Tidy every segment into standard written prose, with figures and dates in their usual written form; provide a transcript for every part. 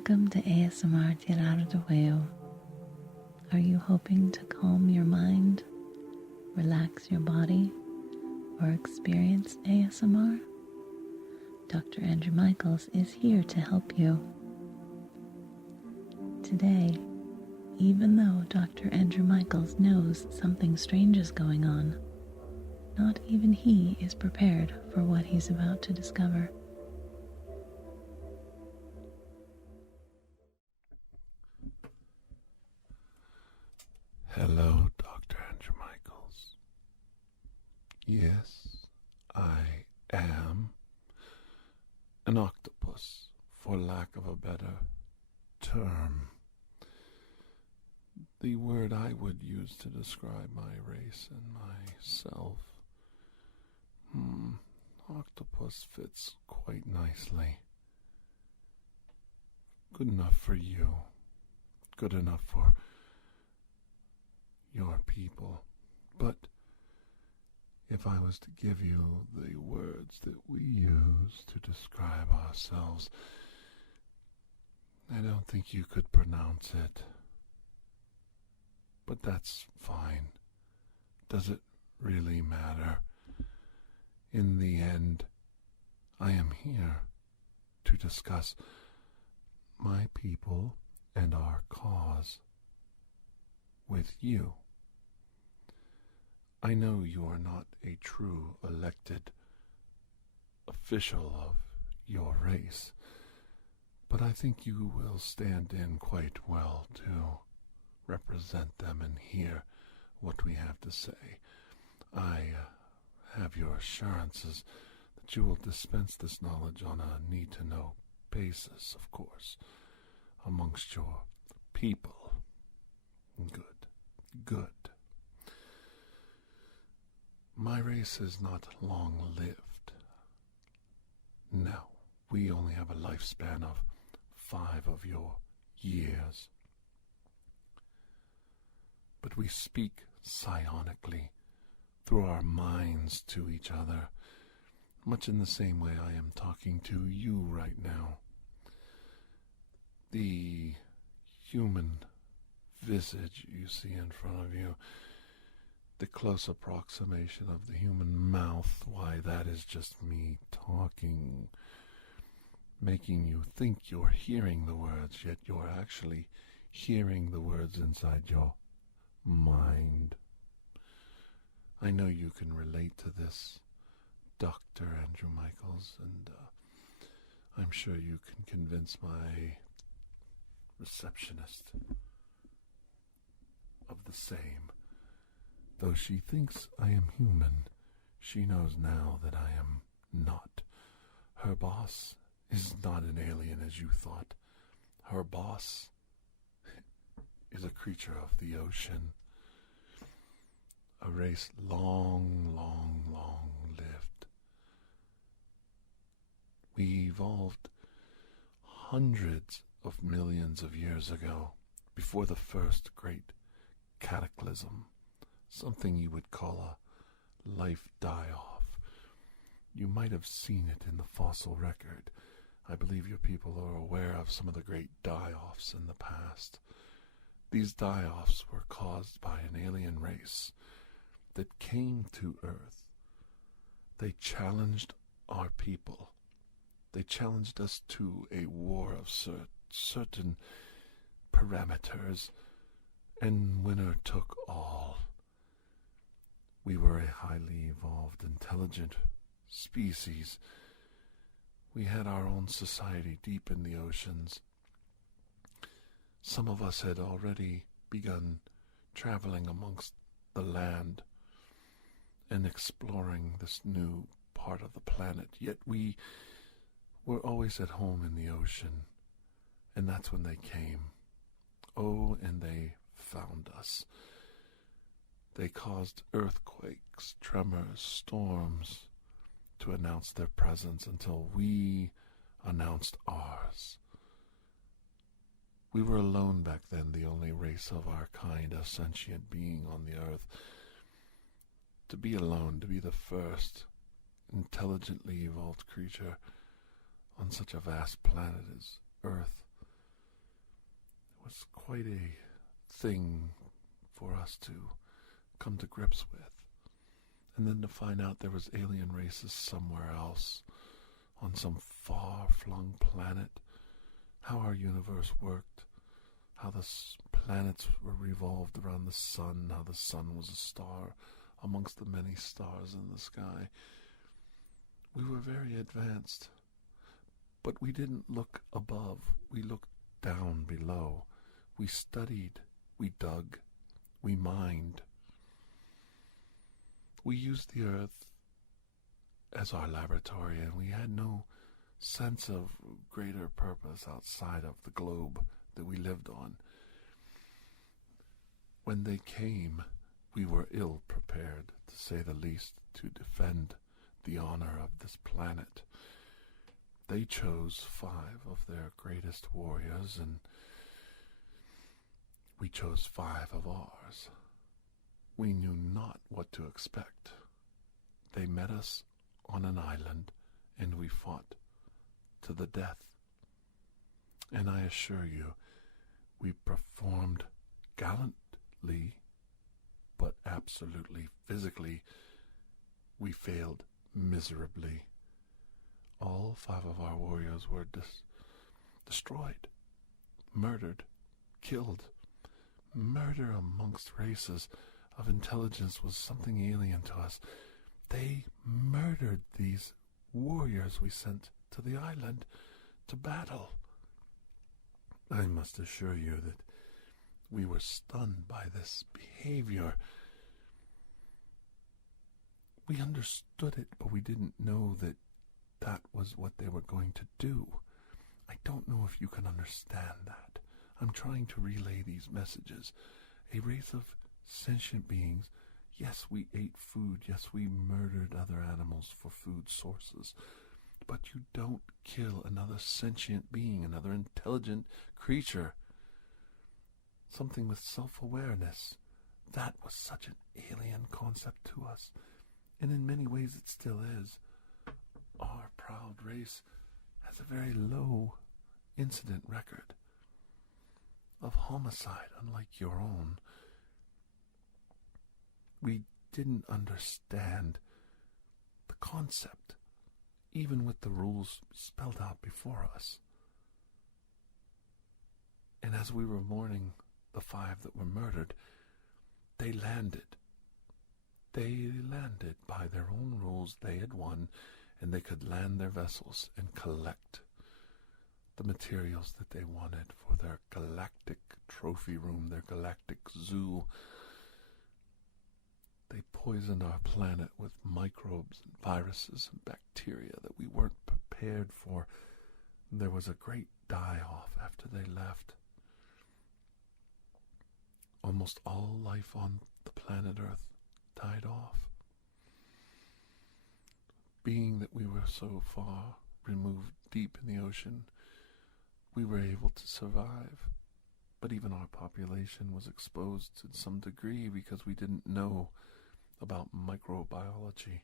Welcome to ASMR TirarADeguello. Are you hoping to calm your mind, relax your body, or experience ASMR? Dr. Andrew Michaels is here to help you. Today, even though Dr. Andrew Michaels knows something strange is going on, not even he is prepared for what he's about to discover. Hello, Dr. Andrew Michaels. Yes, I am an octopus, for lack of a better term. The word I would use to describe my race and myself. Octopus fits quite nicely. Good enough for you. Good enough for your people. But if I was to give you the words that we use to describe ourselves, I don't think you could pronounce it. But that's fine. Does it really matter? In the end, I am here to discuss my people and our cause with you. I know you are not a true elected official of your race, but I think you will stand in quite well to represent them and hear what we have to say. I have your assurances that you will dispense this knowledge on a need-to-know basis, of course, amongst your people. Good. My race is not long-lived. No, we only have a lifespan of 5 of your years. But we speak psionically through our minds to each other, much in the same way I am talking to you right now. The human visage you see in front of you, the close approximation of the human mouth, why, that is just me talking, making you think you're hearing the words, yet you're actually hearing the words inside your mind. I know you can relate to this, Dr. Andrew Michaels, and I'm sure you can convince my receptionist of the same. Though she thinks I am human, she knows now that I am not. Her boss is not an alien as you thought. Her boss is a creature of the ocean, a race long lived. We evolved hundreds of millions of years ago, before the first great cataclysm, something you would call a life die-off. You might have seen it in the fossil record. I believe your people are aware of some of the great die-offs in the past. These die-offs were caused by an alien race that came to Earth. They challenged our people. They challenged us to a war of certain parameters, and winner took all. We were a highly evolved, intelligent species. We had our own society deep in the oceans. Some of us had already begun traveling amongst the land and exploring this new part of the planet, yet we were always at home in the ocean, and that's when they came. Oh, and they found us. They caused earthquakes, tremors, storms to announce their presence until we announced ours. We were alone back then, the only race of our kind, a sentient being on the earth. To be alone, to be the first intelligently evolved creature on such a vast planet as Earth, was quite a thing for us to come to grips with. And then to find out there was alien races somewhere else, on some far-flung planet, how our universe worked, how the planets were revolved around the sun, how the sun was a star amongst the many stars in the sky. We were very advanced, but we didn't look above. We looked down below. We studied, we dug, we mined. We used the earth as our laboratory, and we had no sense of greater purpose outside of the globe that we lived on. When they came, we were ill prepared, to say the least, to defend the honor of this planet. They chose 5 of their greatest warriors, and we chose 5 of ours. We knew not what to expect. They met us on an island, and we fought to the death. And I assure you, we performed gallantly, but absolutely physically, we failed miserably. All 5 of our warriors were destroyed, murdered, killed. Murder amongst races of intelligence was something alien to us. They murdered these warriors we sent to the island to battle. I must assure you that we were stunned by this behavior. We understood it, but we didn't know that that was what they were going to do. I don't know if you can understand that. I'm trying to relay these messages. A race of sentient beings. Yes, we ate food. Yes, we murdered other animals for food sources. But you don't kill another sentient being, another intelligent creature. Something with self-awareness. That was such an alien concept to us. And in many ways it still is. Our proud race has a very low incident record of homicide, unlike your own. We didn't understand the concept, even with the rules spelled out before us. And as we were mourning the 5 that were murdered, they landed. They landed by their own rules. They had won, and they could land their vessels and collect the materials that they wanted for their galactic trophy room, their galactic zoo. They poisoned our planet with microbes and viruses and bacteria that we weren't prepared for. There was a great die-off after they left. Almost all life on the planet Earth died off. Being that we were so far removed deep in the ocean, we were able to survive. But even our population was exposed to some degree because we didn't know about microbiology.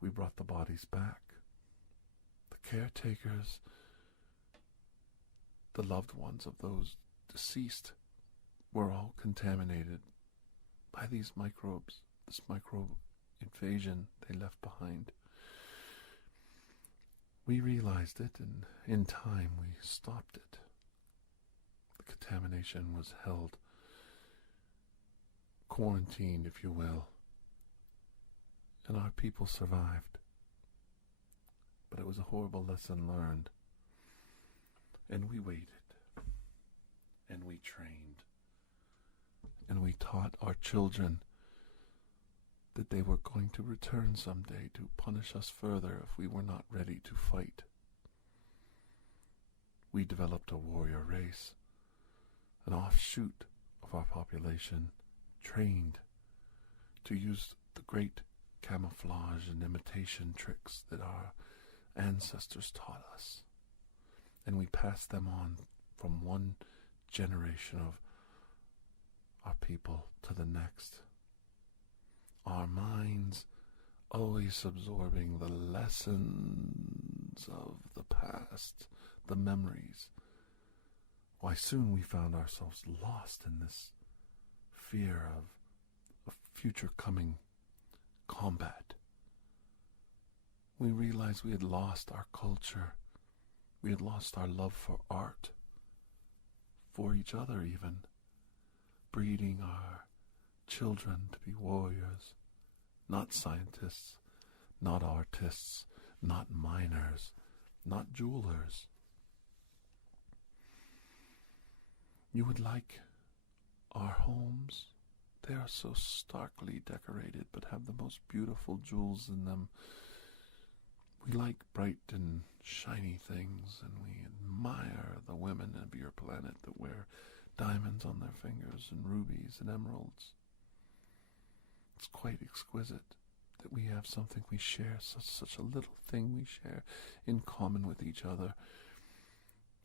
We brought the bodies back. The caretakers, the loved ones of those deceased, were all contaminated by these microbes, this microbe invasion they left behind. We realized it, and in time we stopped it. The contamination was held, quarantined, if you will, and our people survived. But it was a horrible lesson learned, and we waited, and we trained, and we taught our children that they were going to return someday to punish us further if we were not ready to fight. We developed a warrior race, an offshoot of our population, trained to use the great camouflage and imitation tricks that our ancestors taught us. And we passed them on from one generation of our people to the next. Our minds always absorbing the lessons of the past, the memories, why soon we found ourselves lost in this fear of a future coming combat. We realized we had lost our culture. We had lost our love for art, for each other even, breeding our children to be warriors, not scientists, not artists, not miners, not jewelers. You would like our homes. They are so starkly decorated, but have the most beautiful jewels in them. We like bright and shiny things, and we admire the women of your planet that wear diamonds on their fingers and rubies and emeralds. It's quite exquisite that we have something we share, such a little thing we share in common with each other.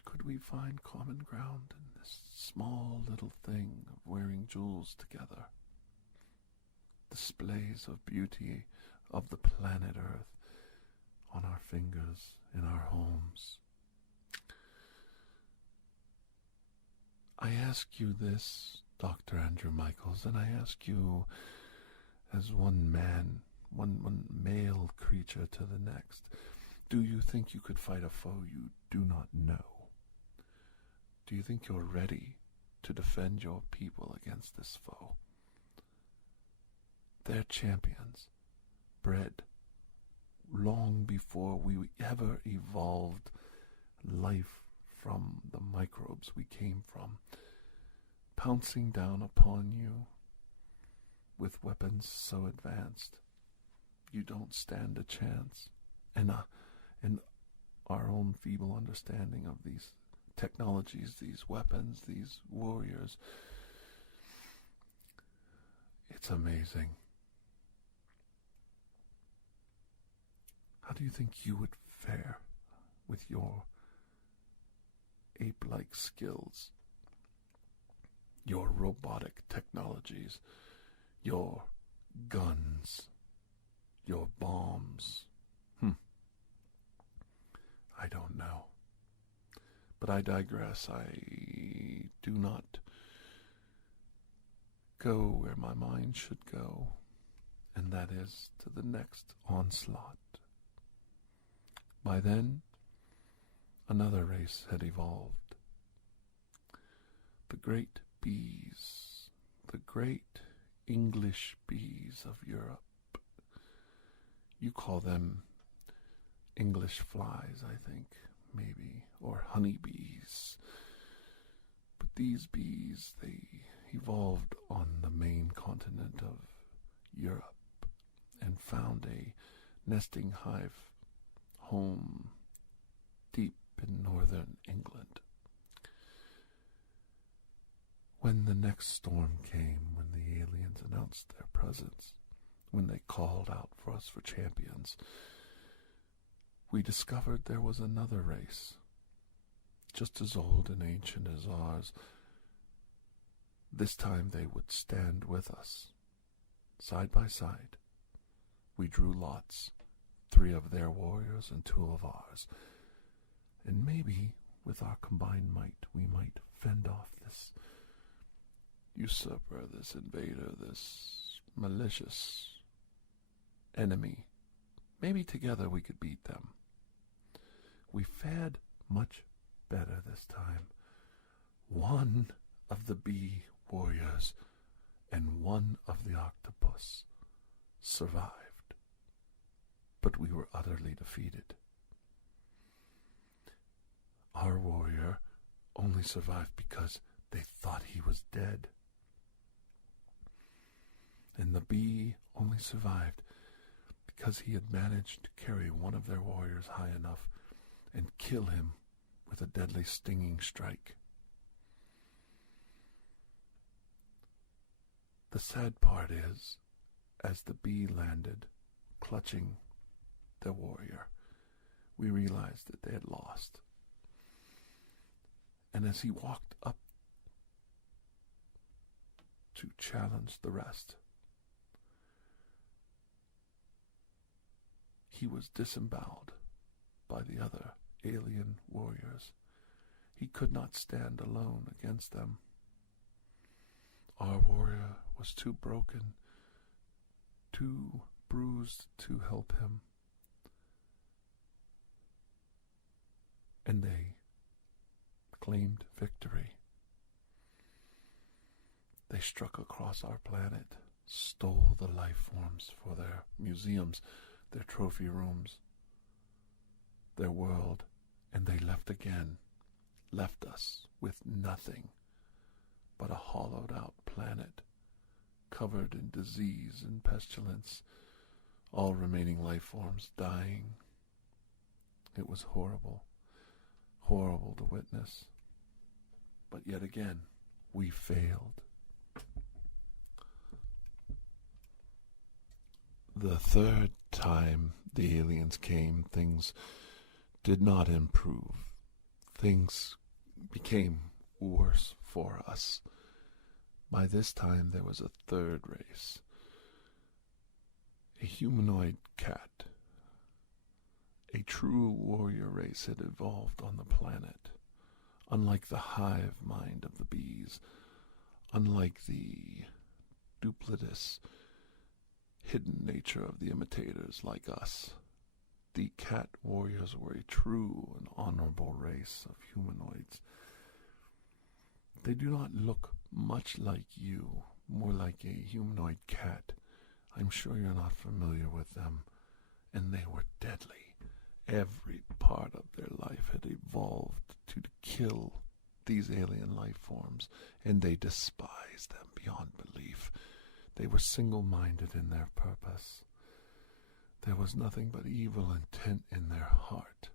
Could we find common ground in this small little thing of wearing jewels together? Displays of beauty of the planet Earth on our fingers, in our homes. I ask you this, Dr. Andrew Michaels, and I ask you as one man, one male creature to the next, do you think you could fight a foe you do not know? Do you think you're ready to defend your people against this foe? They're champions, bred long before we ever evolved life from the microbes we came from, pouncing down upon you with weapons so advanced you don't stand a chance. And our own feeble understanding of these technologies, these weapons, these warriors, it's amazing. How do you think you would fare with your ape-like skills, your robotic technologies, your guns, your bombs? I don't know. But I digress. I do not go where my mind should go, and that is to the next onslaught. By then, another race had evolved. The great bees, the great English bees of Europe. You call them English flies, I think, maybe, or honeybees. But these bees, they evolved on the main continent of Europe and found a nesting hive home deep in northern England. When the next storm came, when the aliens announced their presence, when they called out for us for champions, we discovered there was another race, just as old and ancient as ours. This time they would stand with us, side by side. We drew lots, 3 of their warriors and 2 of ours, and maybe with our combined might we might fend off this usurper, this invader, this malicious enemy. Maybe together we could beat them. We fared much better this time. 1 of the bee warriors and 1 of the octopus survived, but we were utterly defeated. Our warrior only survived because they thought he was dead, and the bee only survived because he had managed to carry 1 of their warriors high enough and kill him with a deadly stinging strike. The sad part is, as the bee landed, clutching the warrior, we realized that they had lost. And as he walked up to challenge the rest, he was disemboweled by the other alien warriors. He could not stand alone against them. Our warrior was too broken, too bruised to help him. And they claimed victory. They struck across our planet, stole the life forms for their museums, their trophy rooms, their world, and they left again, left us with nothing but a hollowed out planet, covered in disease and pestilence, all remaining life forms dying. It was horrible, horrible to witness. But yet again, we failed. The third time the aliens came, things did not improve. Things became worse for us. By this time, there was a third race. A humanoid cat. A true warrior race had evolved on the planet. Unlike the hive mind of the bees, unlike the duplicitous, hidden nature of the imitators like us, the cat warriors were a true and honorable race of humanoids. They do not look much like you, more like a humanoid cat. I'm sure you're not familiar with them. And they were deadly. Every part of their life had evolved to kill these alien life forms, and they despised them beyond belief. They were single-minded in their purpose. There was nothing but evil intent in their heart.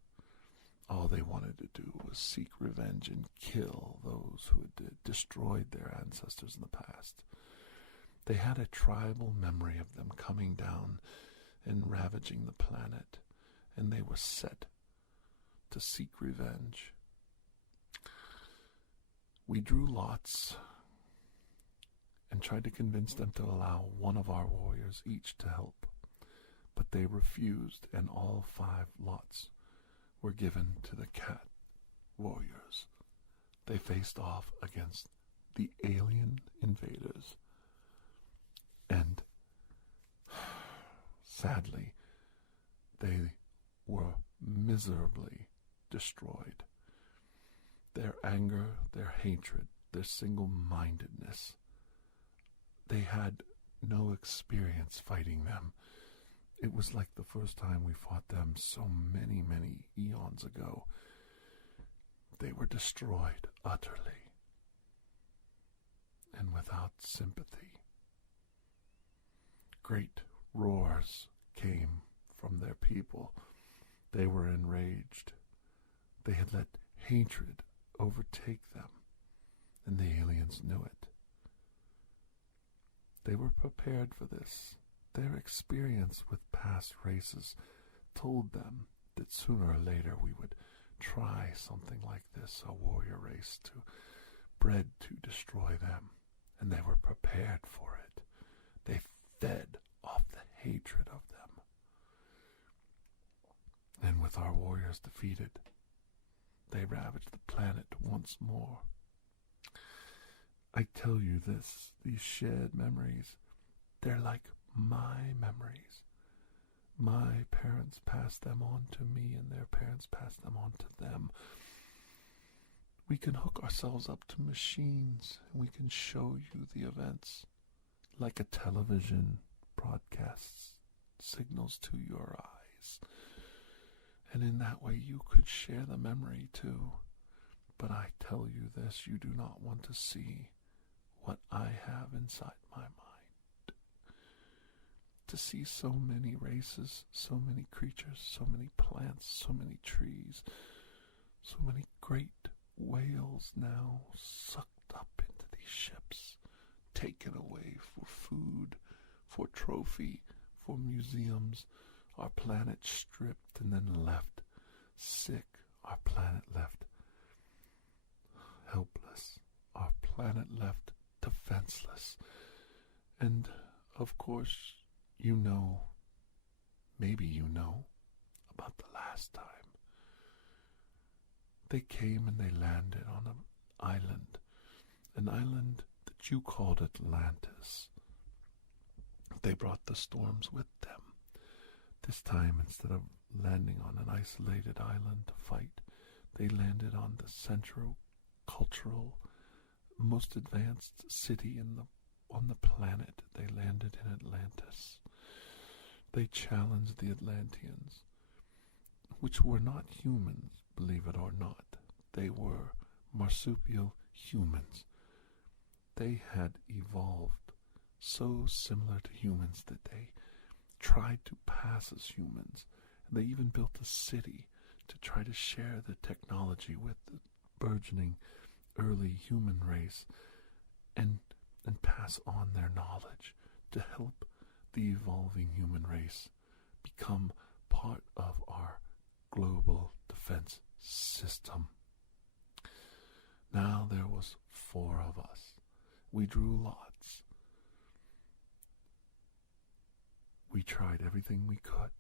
All they wanted to do was seek revenge and kill those who had destroyed their ancestors in the past. They had a tribal memory of them coming down and ravaging the planet, and they were set to seek revenge. We drew lots and tried to convince them to allow one of our warriors each to help, but they refused, and all 5 lots were given to the cat warriors. They faced off against the alien invaders, and sadly, they were miserably destroyed. Their anger, their hatred, their single-mindedness, they had no experience fighting them. It was like the first time we fought them so many, many eons ago. They were destroyed utterly and without sympathy. Great roars came from their people. They were enraged. They had let hatred overtake them, and the aliens knew it. They were prepared for this. Their experience with past races told them that sooner or later we would try something like this, a warrior race bred to destroy them, and they were prepared for it. They fed off the hatred of them. And with our warriors defeated, they ravaged the planet once more. I tell you this, these shared memories, they're like my memories. My parents passed them on to me, and their parents passed them on to them. We can hook ourselves up to machines, and we can show you the events like a television broadcasts signals to your eyes. And in that way you could share the memory too. But I tell you this, you do not want to see what I have inside my mind. To see so many races, so many creatures, so many plants, so many trees, so many great whales now sucked up into these ships, taken away for food, for trophy, for museums, our planet stripped and then left sick, our planet left helpless, our planet left defenseless. And of course, you know, maybe you know, about the last time They came and they landed on an island that you called Atlantis. They brought the storms with them. This time, instead of landing on an isolated island to fight, they landed on the central, cultural, most advanced city on the planet. They landed in Atlantis. They challenged the Atlanteans, which were not humans, believe it or not. They were marsupial humans. They had evolved so similar to humans that they tried to pass as humans. They even built a city to try to share the technology with the burgeoning early human race and pass on their knowledge to help the evolving human race become part of our global defense system. Now there was 4 of us. We drew lots. We tried everything we could.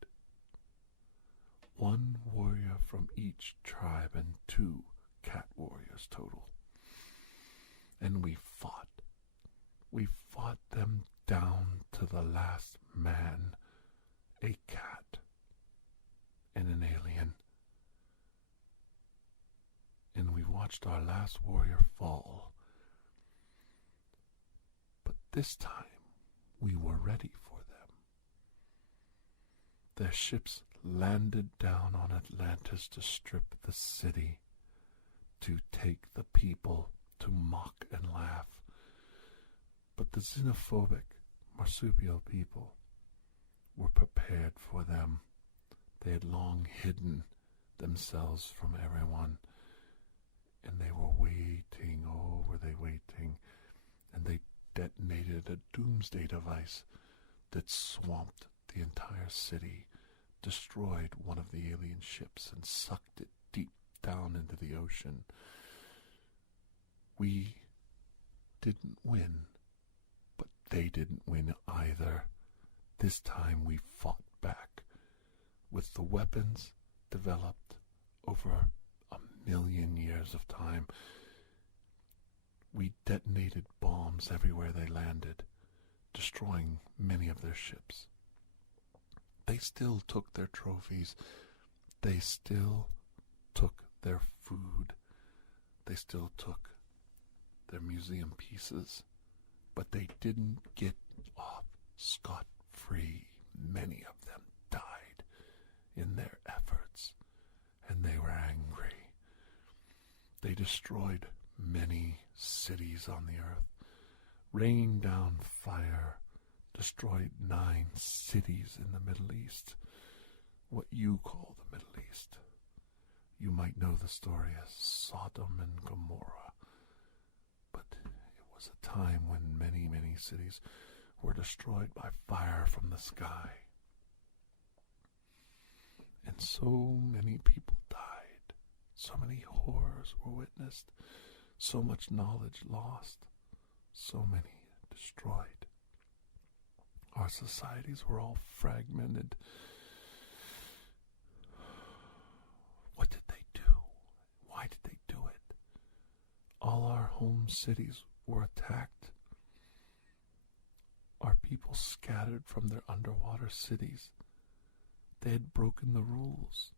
1 warrior from each tribe and 2 cat warriors total. And we fought. We fought them down to the last man, a cat and an alien. And we watched our last warrior fall. But this time, we were ready for them. Their ships landed down on Atlantis to strip the city, to take the people, to mock and laugh. But the xenophobic marsupial people were prepared for them. They had long hidden themselves from everyone, and they were waiting, oh, were they waiting, and they detonated a doomsday device that swamped the entire city, destroyed one of the alien ships, and sucked it deep down into the ocean. We didn't win, but they didn't win either. This time we fought back with the weapons developed over 1,000,000 years of time. We detonated bombs everywhere they landed, destroying many of their ships. They still took their trophies. They still took their food. They still took their museum pieces. But they didn't get off scot-free. Many of them died in their efforts, and they were angry. They destroyed many cities on the earth, rained down fire, destroyed 9 cities in the Middle East, what you call the Middle East. You might know the story as Sodom and Gomorrah, but it was a time when many, many cities were destroyed by fire from the sky. And so many people died, so many horrors were witnessed, so much knowledge lost, so many destroyed. Our societies were all fragmented. What did they do? Why did they do it? All our home cities were attacked. Our people scattered from their underwater cities. They had broken the rules.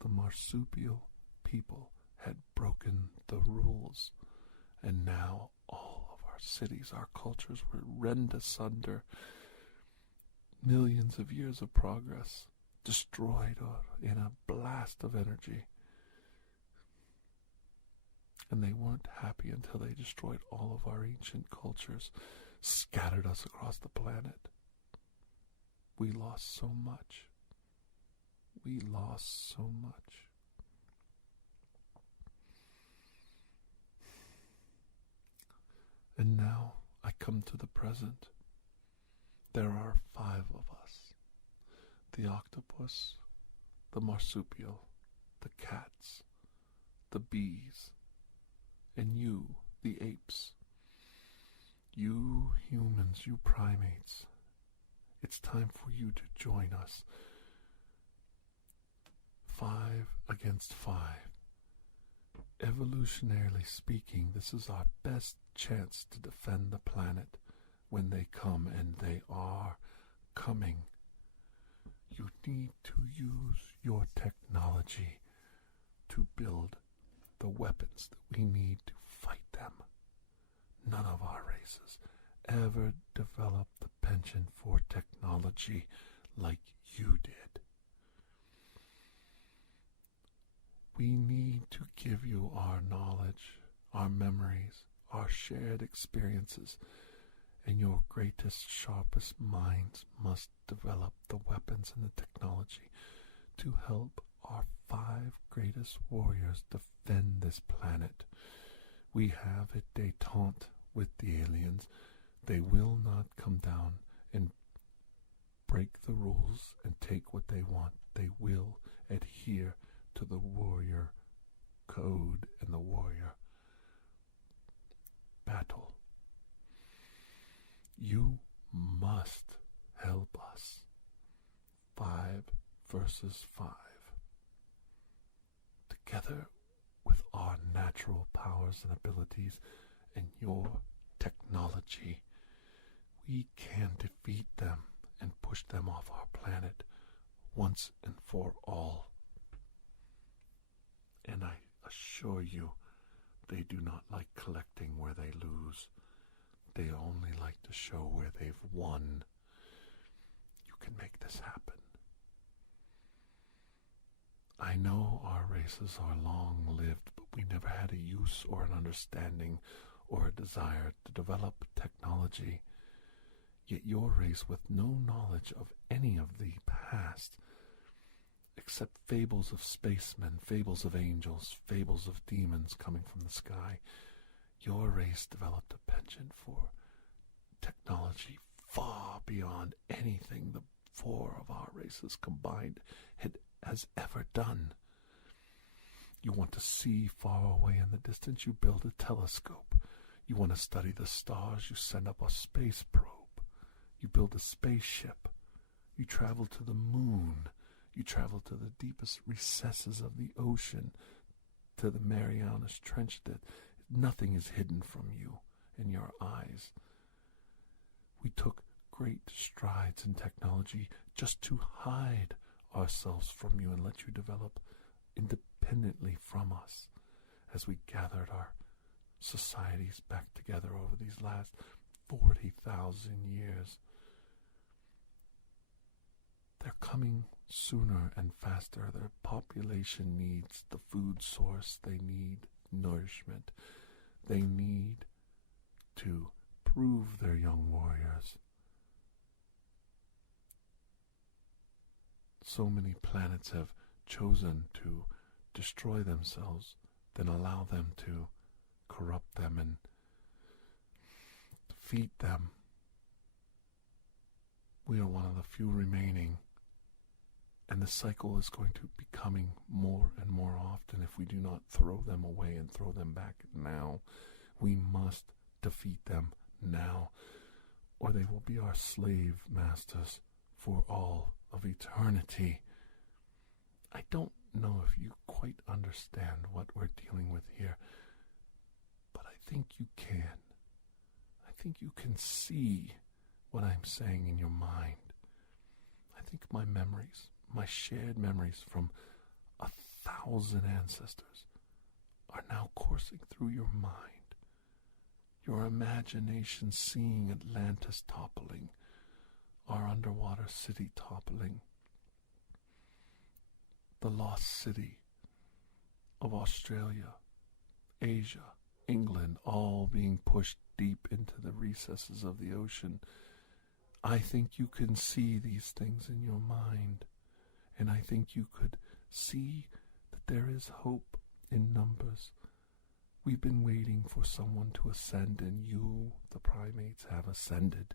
The marsupial people had broken the rules. And now all of our cities, our cultures were rent asunder. Millions of years of progress destroyed in a blast of energy. And they weren't happy until they destroyed all of our ancient cultures, scattered us across the planet. We lost so much. We lost so much. And now I come to the present. There are 5 of us. The octopus, the marsupial, the cats, the bees, and you, the apes. You humans, you primates. It's time for you to join us. 5 against 5. Evolutionarily speaking, this is our best chance to defend the planet when they come, and they are coming. You need to use your technology to build the weapons that we need to fight them. None of our races ever developed the penchant for technology like you did. We need to give you our knowledge, our memories, our shared experiences, and your greatest, sharpest minds must develop the weapons and the technology to help our 5 greatest warriors defend this planet. We have a détente with the aliens. They will not come down and break the rules and take what they want. They will adhere to the warrior code and the warrior battle. You must help us. 5 versus 5. Together with our natural powers and abilities and your technology, we can defeat them and push them off our planet once and for all. And I assure you, they do not like collecting where they lose. They only like to show where they've won. You can make this happen. I know our races are long-lived, but we never had a use or an understanding or a desire to develop technology. Yet your race, with no knowledge of any of the past, except fables of spacemen, fables of angels, fables of demons coming from the sky, your race developed a penchant for technology far beyond anything the 4 of our races combined has ever done. You want to see far away in the distance, you build a telescope. You want to study the stars, you send up a space probe. You build a spaceship. You travel to the moon. You travel to the deepest recesses of the ocean, to the Marianas Trench, that nothing is hidden from you in your eyes. We took great strides in technology just to hide ourselves from you and let you develop independently from us as we gathered our societies back together over these last 40,000 years. They're coming sooner and faster. Their population needs the food source. They need nourishment. They need to prove their young warriors. So many planets have chosen to destroy themselves, then allow them to corrupt them and defeat them. We are one of the few remaining, and the cycle is going to be coming more and more often if we do not throw them away and throw them back now. We must defeat them now, or they will be our slave masters for all of eternity. I don't know if you quite understand what we're dealing with here, but I think you can. I think you can see what I'm saying in your mind. I think my memories, my shared memories from 1,000 ancestors, are now coursing through your mind. Your imagination seeing Atlantis toppling, our underwater city toppling, the lost city of Australia, Asia, England, all being pushed deep into the recesses of the ocean. I think you can see these things in your mind, and I think you could see that there is hope in numbers. We've been waiting for someone to ascend, and you, the primates, have ascended.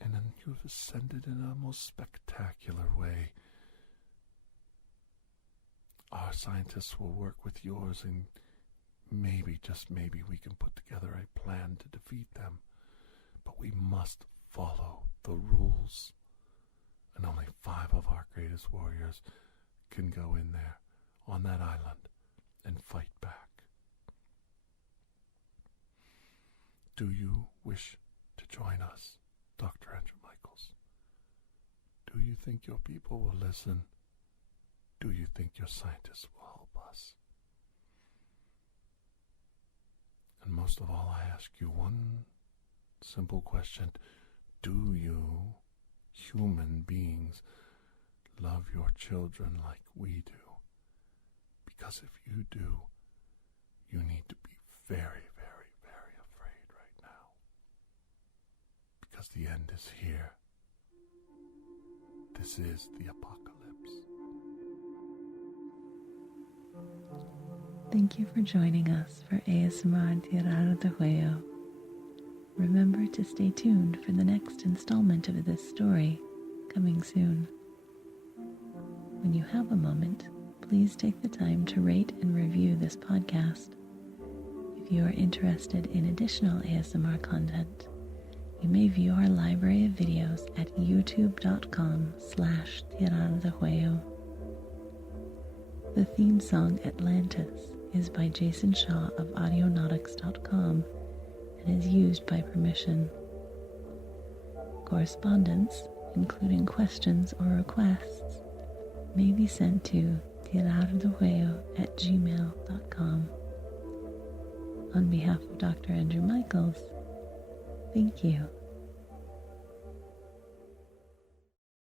And then you've ascended in a most spectacular way. Our scientists will work with yours, and maybe, just maybe, we can put together a plan to defeat them. But we must follow the rules. And only 5 of our greatest warriors can go in there on that island and fight back. Do you wish to join us, Dr. Andrew Michaels? Do you think your people will listen? Do you think your scientists will help us? And most of all, I ask you one simple question. Do you, human beings, love your children like we do? Because if you do, you need to be very, very, very afraid right now. Because the end is here. This is the apocalypse. Thank you for joining us for ASMR TirarADeguello. Remember to stay tuned for the next installment of this story, coming soon. When you have a moment, please take the time to rate and review this podcast. If you are interested in additional ASMR content, you may view our library of videos at youtube.com/TirarADeguello. The theme song Atlantis is by Jason Shaw of audionautics.com and is used by permission. Correspondence, including questions or requests, may be sent to TirarADeguello@gmail.com. On behalf of Dr. Andrew Michaels, thank you